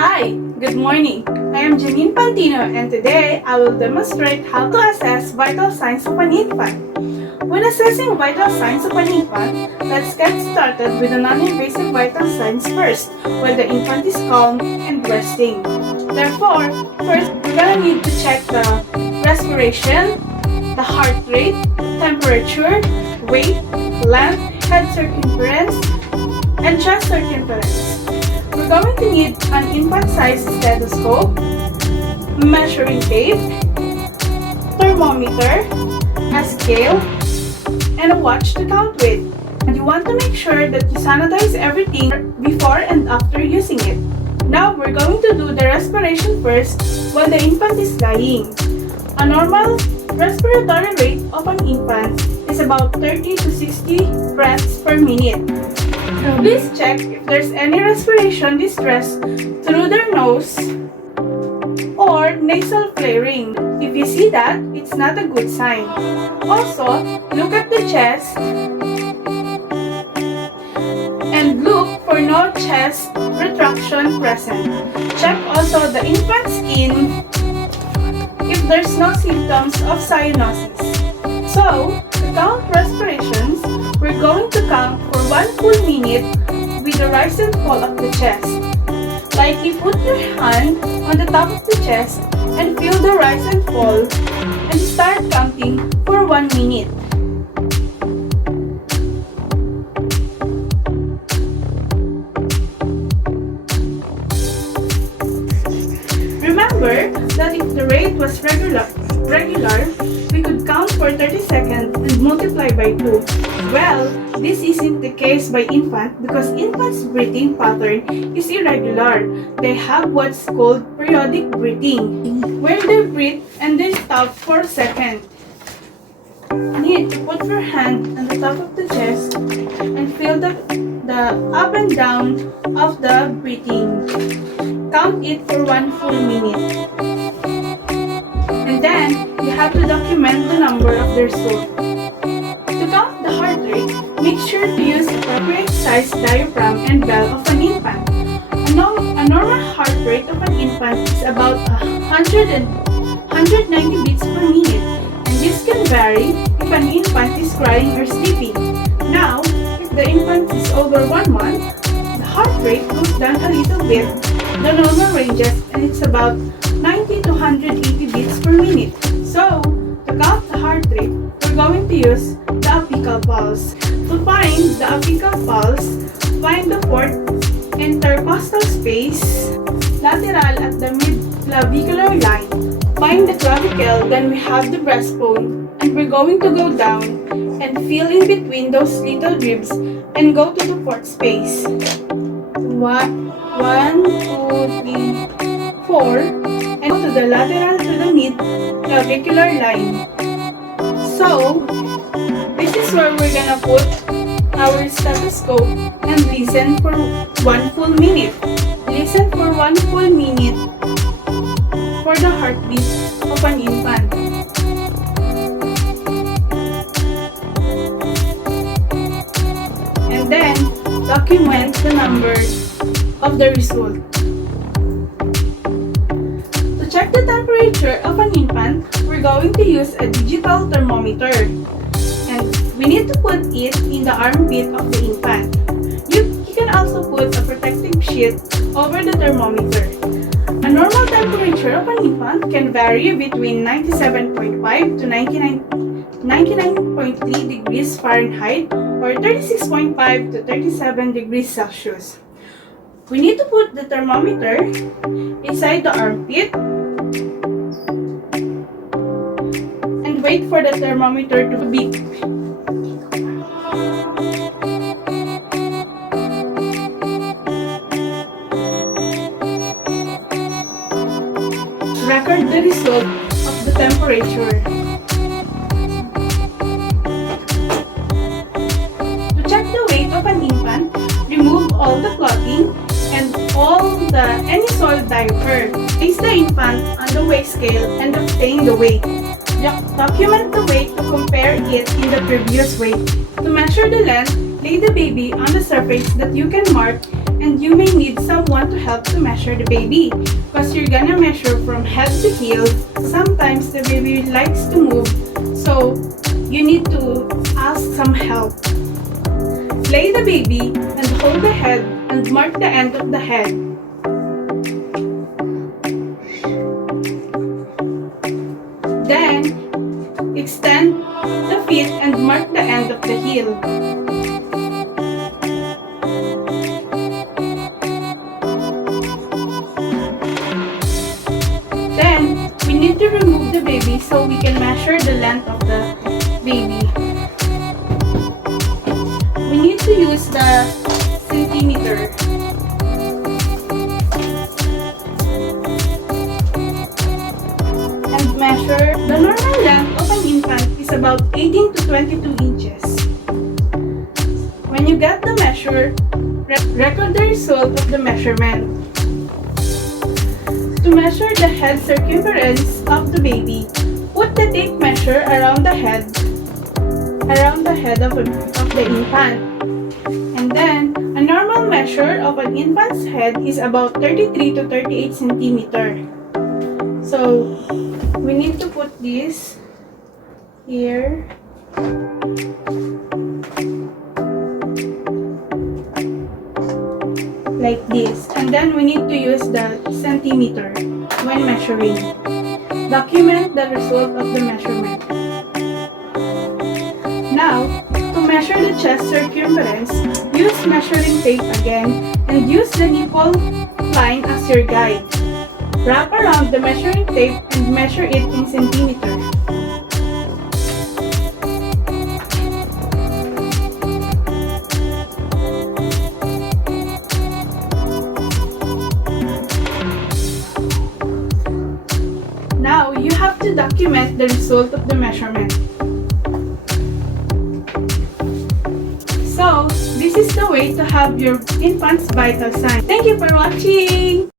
Hi, good morning. I am Janine Pantino and today I will demonstrate how to assess vital signs of an infant. When assessing vital signs of an infant, let's get started with the non-invasive vital signs first, when the infant is calm and resting. Therefore, first we're gonna need to check the respiration, the heart rate, temperature, weight, length, head circumference, and chest circumference. We're going to need an infant-sized stethoscope, measuring tape, thermometer, a scale, and a watch to count with. And you want to make sure that you sanitize everything before and after using it. Now we're going to do the respiration first while the infant is lying. A normal respiratory rate of an infant is about 30 to 60 breaths per minute. Please check if there's any respiration distress through their nose or nasal flaring. If you see that, it's not a good sign. Also, look at the chest and look for no chest retraction present. Check also the infant's skin if there's no symptoms of cyanosis. So, to count respirations, we're going to count for 1 full minute with the rise and fall of the chest. Lightly put your hand on the top of the chest and feel the rise and fall and start counting for 1 minute. Remember that if the rate was regular, we could count for 30 seconds and multiply by 2. Well, this isn't the case by infant because infant's breathing pattern is irregular. They have what's called periodic breathing, where they breathe and they stop for a second. You need to put your hand on the top of the chest and feel the up and down of the breathing. Count it for 1 full minute. And then, you have to document the number of their soul. To count the heart rate, make sure to use appropriate size diaphragm and bell of an infant. A normal heart rate of an infant is about 190 beats per minute, and this can vary if an infant is crying or sleeping. Now, if the infant is over 1 month, the heart rate goes down a little bit, the normal ranges, and it's about 90 to 180 beats per minute. So, to count the heart rate, we're going to use the apical pulse. To find the apical pulse, find the fourth intercostal space, lateral at the mid-clavicular line. Find the clavicle, then we have the breastbone, and we're going to go down and feel in between those little ribs and go to the fourth space. 1, 2, 3, 4, and go to the lateral to the mid-clavicular line. So, this is where we're gonna put our stethoscope and listen for 1 full minute. Listen for 1 full minute for the heartbeat of an infant. And then, document the numbers of the result. To check the temperature of an infant, we're going to use a digital thermometer. And we need to put it in the armpit of the infant. You can also put a protective sheet over the thermometer. A normal temperature of an infant can vary between 97.5 to 99.3 degrees Fahrenheit or 36.5 to 37 degrees Celsius. We need to put the thermometer inside the armpit and wait for the thermometer to beep. Record the result of the temperature. To check the weight of an infant, remove all the clothing and any soiled diaper. Place the infant on the weight scale and obtain the weight. Document the weight to compare it in the previous weight. To measure the length, lay the baby on the surface that you can mark and you may need someone to help to measure the baby because you're gonna measure from head to heel. Sometimes the baby likes to move, so you need to ask some help. Lay the baby and hold the head and mark the end of the head. Then, extend the feet and mark the end of the heel. Then, we need to remove the baby so we can measure the length of the baby. We need to use the centimeter. And measure. The normal length of an infant is about 18 to 22 inches. When you get the measure, record the result of the measurement. To measure the head circumference of the baby, put the tape measure around the head of the infant. And then, a normal measure of an infant's head is about 33 to 38 centimeter. So, we need to put this here. Like this. And then we need to use the centimeter when measuring. Document the result of the measurement. Now, to measure the chest circumference, use measuring tape again and use the nipple line as your guide. Wrap around the measuring tape and measure it in centimeter. Now, you have to document the result of the measurement. So, this is the way to have your infant's vital signs. Thank you for watching!